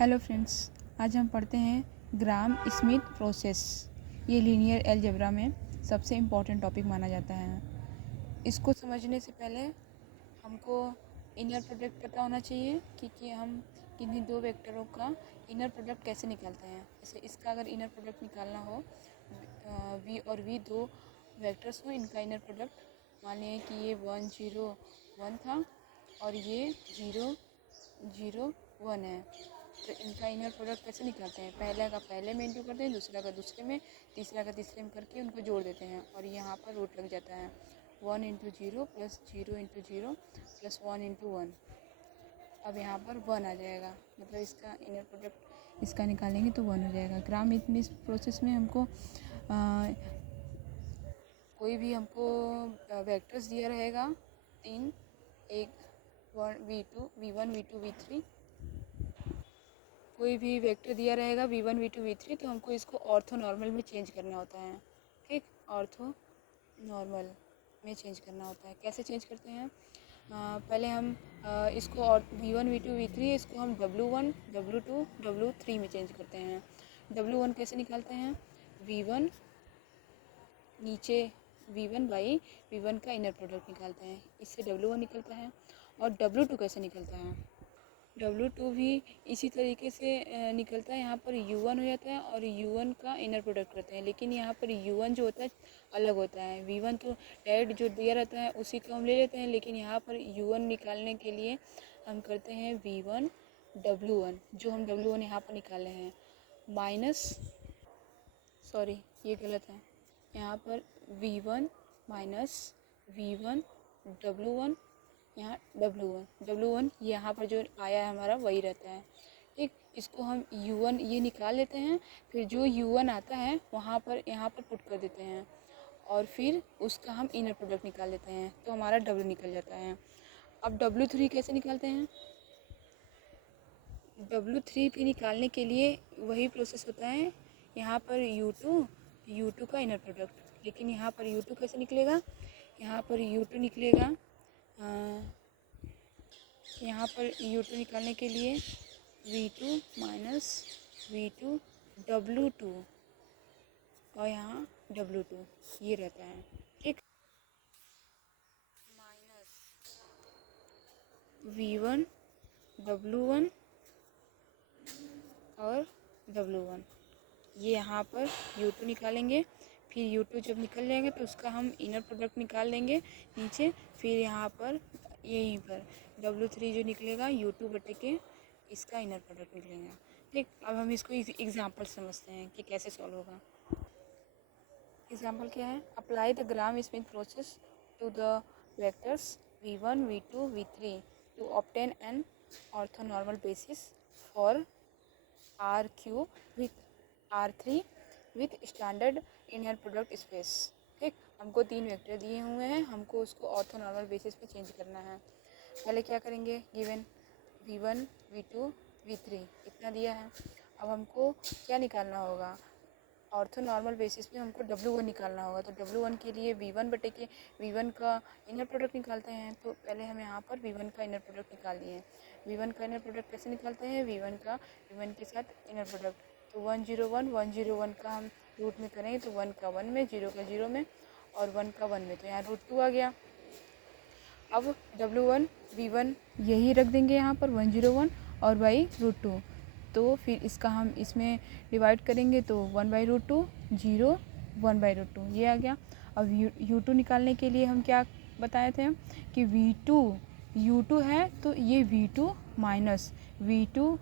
Hello friends, आज हम पढ़ते हैं ग्राम स्मिथ प्रोसेस। ये लीनियर अलजेब्रा में सबसे इम्पॉर्टेंट टॉपिक माना जाता है। इसको समझने से पहले हमको इनर प्रोडक्ट पता होना चाहिए कि हम किन्हीं दो वेक्टरों का इनर प्रोडक्ट कैसे निकालते हैं। जैसे इसका अगर इनर प्रोडक्ट निकालना हो, वी और वी दो वेक्टर्स हो, इनका इनर प्रोडक्ट मान लें कि ये 1 0 1 था और ये 0 0 1 है। तो इनका इनर प्रोडक्ट कैसे निकालते हैं? पहले का पहले में इंटू करते हैं, दूसरा का दूसरे में, तीसरा का तीसरे में करके उनको जोड़ देते हैं और यहाँ पर रूट लग जाता है 1 into 0 plus 0 into 0 plus 1 into 1। अब यहाँ पर 1 आ जाएगा, मतलब इसका इनर प्रोडक्ट इसका निकालेंगे तो 1 हो जाएगा। ग्राम इस प्रोसेस में हमको कोई भी हमको वेक्टर्स दिया रहेगा 3, एक v2 v1 v2 v3, कोई भी वेक्टर दिया रहेगा v1 v2 v3, तो हमको इसको ऑर्थो नॉर्मल में चेंज करना होता है। ठीक, ऑर्थो नॉर्मल में चेंज करना होता है। कैसे चेंज करते हैं? पहले हम इसको और v1 v2 v3 इसको हम w1 w2 w3 में चेंज करते हैं। w1 कैसे निकालते हैं? v1 नीचे v1 बाई v1 का इनर प्रोडक्ट निकालते हैं, इससे w1 निकलता है। और w2 कैसे निकलता है? W2 भी इसी तरीके से निकलता है। यहाँ पर U1 हो जाता है और U1 का इनर प्रोडक्ट करते हैं, लेकिन यहाँ पर U1 जो होता है अलग होता है। V1 तो डायरेक्ट जो दिया रहता है उसी को हम ले लेते हैं, लेकिन यहाँ पर U1 निकालने के लिए हम करते हैं V1 W1, जो हम W1 यहाँ पर निकाले हैं माइनस, सॉरी ये गलत है, यहाँ पर V1 माइनस V1 W1, यहाँ W1 यहाँ पर जो आया है हमारा वही रहता है। ठीक, इसको हम U1 ये निकाल लेते हैं, फिर जो U1 आता है वहाँ पर यहाँ पर पुट कर देते हैं और फिर उसका हम इनर प्रोडक्ट निकाल लेते हैं, तो हमारा W निकल जाता है। अब W3 कैसे निकालते हैं? W3 भी निकालने के लिए वही प्रोसेस होता है। यहाँ पर U2 का इनर प्रोडक्ट, लेकिन यहाँ पर U2 कैसे निकलेगा? यहाँ पर U2 निकलेगा, यहाँ पर U2 निकालने के लिए V2 माइनस V2 W2 और यहाँ W2 ये रहता है। ठीक, माइनस V1 W1 और W1, ये यहाँ पर U2 निकालेंगे। फिर U2 जब निकल जाएगा तो उसका हम इनर प्रोडक्ट निकाल देंगे नीचे। फिर यहाँ पर यहीं पर W3 जो निकलेगा U2 बटे के इसका इनर प्रोडक्ट निकलेगा। ठीक, अब हम इसको एग्जाम्पल समझते हैं कि कैसे सॉल्व होगा। एग्जाम्पल क्या है? Apply the Gram Schmidt process to the vectors v1 v2 v3 to obtain an orthonormal basis for R3 with standard inner product space. ठीक, हमको 3 वेक्टर दिए हुए हैं, हमको उसको ऑर्थोनॉर्मल बेसिस पे चेंज करना है। पहले क्या करेंगे? गिवन v1 v2 v3 इतना दिया है। अब हमको क्या निकालना होगा? ऑर्थोनॉर्मल बेसिस पे हमको W1 निकालना होगा। तो W1 के लिए V1 बटे के V1 का इनर प्रोडक्ट निकालते हैं। तो पहले हम यहाँ पर V1 का इनर प्रोडक्ट निकाल दिए। V1 का इनर प्रोडक्ट कैसे निकालते हैं? V1 के साथ इनर प्रोडक्ट, तो 1 0 1 का हम रूट में करेंगे तो 1 का 1 में, 0 का 0 में और 1 का 1 में, तो यहाँ √2 आ गया। अब W1 V1 यही रख देंगे यहाँ पर 1 0 1 और बाई √2, तो फिर इसका हम इसमें डिवाइड करेंगे तो 1/√2 0 1/√2 ये आ गया। अब U2 निकालने के लिए हम क्या बताए थे कि U2 है तो ये V2 माइनस V2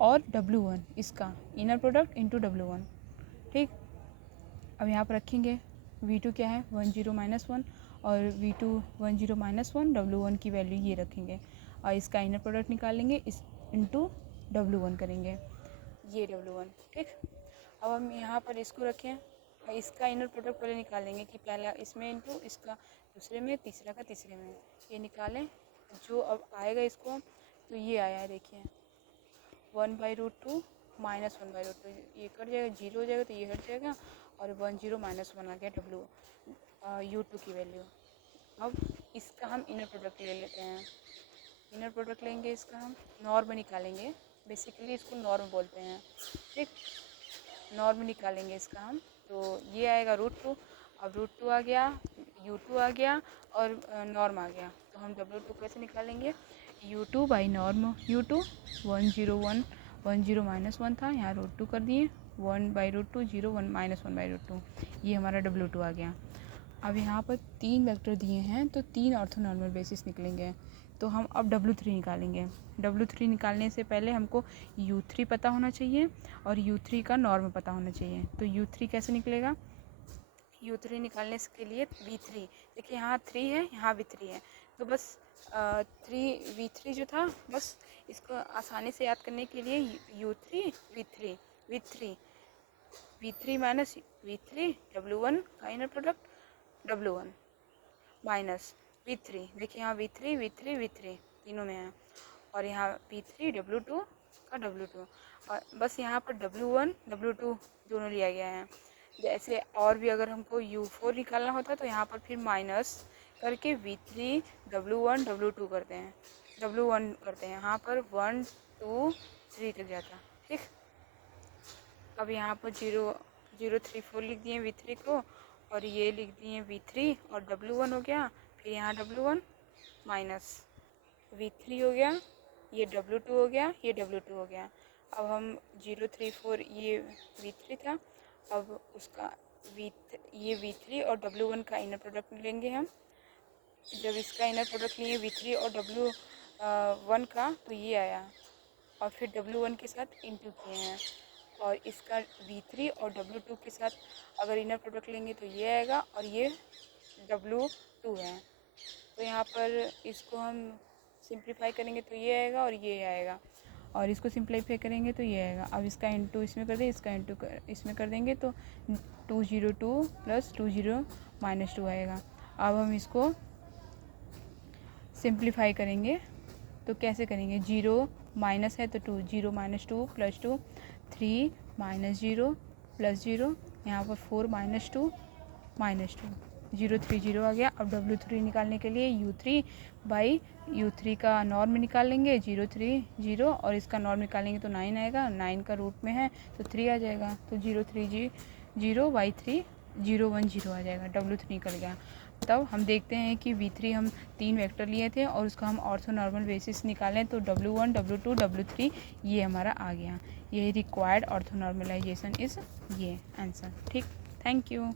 और W1 इसका इनर प्रोडक्ट इंटू W1। ठीक, अब यहाँ पर रखेंगे V2 क्या है 1 0 -1 और V2 1 0 -1, W1 की वैल्यू ये रखेंगे और इसका इनर प्रोडक्ट निकालेंगे, इस इंटू W1 करेंगे, ये W1। ठीक, अब हम यहाँ पर इसको रखें, इसका इनर प्रोडक्ट पहले निकालेंगे कि पहला इसमें इंटू इसका दूसरे में, तीसरा का तीसरे में, ये निकालें। जो अब आएगा इसको तो ये आया है, देखिए 1/√2 माइनस 1/√2, ये कट जाएगा, 0 हो जाएगा तो ये हट जाएगा और 1 0 -1 आ गया U2 की वैल्यू। अब इसका हम इनर प्रोडक्ट ले लेते हैं। इनर प्रोडक्ट लेंगे, इसका हम नॉर्म निकालेंगे बेसिकली इसको नॉर्म बोलते हैं। ठीक, नॉर्म निकालेंगे इसका हम, तो ये आएगा √2। अब √2 आ गया, U2 आ गया और नॉर्म आ गया, तो हम W2 कैसे निकालेंगे? U2 बाई नॉर्म U2, 101 1 था, यहाँ √2 कर दिए, 1/√2 0 1 -1/√2, ये हमारा W2 आ गया। अब यहाँ पर 3 वेक्टर दिए हैं तो 3 ऑर्थोनॉर्मल बेसिस निकलेंगे। तो हम अब W3 निकालेंगे। W3 निकालने से पहले हमको U3 पता होना चाहिए और U3 का नॉर्म पता होना चाहिए। तो U3 कैसे निकलेगा? U3 निकालने के लिए V3, देखिए यहाँ 3 है, यहाँ भी 3 है, तो बस 3V3 जो था, बस इसको आसानी से याद करने के लिए U3 V3 minus V3 W1 का inner product W1 minus V3, देखिए यहाँ V3 तीनों में है, और यहाँ V3 W2 का W2, और बस यहाँ पर W1 W2 दोनों लिया गया है। जैसे और भी अगर हमको U4 निकालना होता तो यहाँ पर फिर माइनस करके V3 W1 W2 करते हैं, W1 करते हैं, यहाँ पर 1 2 3 तक जाता। ठीक, अब यहाँ पर 0 0 3 4 लिख दिए V3 को, और ये लिख दिए V3 और W1 हो गया, फिर यहाँ W1 माइनस V3 हो गया, ये W2 हो गया, ये W2 हो गया। अब हम 0 3 4 ये V3 था, अब उसका ये V3 और W1 का इनर प्रोडक्ट लेंगे हम। जब इसका इनर प्रोडक्ट लिए V3 और W1 का, तो ये आया, और फिर W1 के साथ इंटू किए हैं, और इसका V3 और W2 के साथ अगर इनर प्रोडक्ट लेंगे तो ये आएगा, और ये W2 है। तो यहाँ पर इसको हम सिंप्लीफाई करेंगे तो ये आएगा और ये आएगा, और इसको सिंप्लीफाई करेंगे तो ये आएगा। अब इसका इंटू इसमें कर दें, इसका इंटू इसमें कर देंगे तो 202 प्लस 20 -2 आएगा। अब हम इसको सिंप्लीफाई करेंगे तो कैसे करेंगे? 0 माइनस है तो 2, 0 - 2 प्लस 2, 3 -0 प्लस 0, यहाँ पर 4 -2 -2, 0 3 0 आ गया। अब W3 निकालने के लिए U3 बाई U3 का नॉर्म निकाल लेंगे, 0 3 0, और इसका नॉर्म निकालेंगे तो 9 आएगा, 9 का रूट में है तो 3 आ जाएगा, तो 0 3 0 बाई 3 0 1 0 आ जाएगा, W3 निकल गया। तब हम देखते हैं कि V3 हम 3 वेक्टर लिए थे और उसका हम ऑर्थोनॉर्मल बेसिस निकालें तो W1 W2 W3 ये हमारा आ गया। ये रिक्वायर्ड ऑर्थोनॉर्मलाइजेशन इज़ ये आंसर। ठीक, थैंक यू।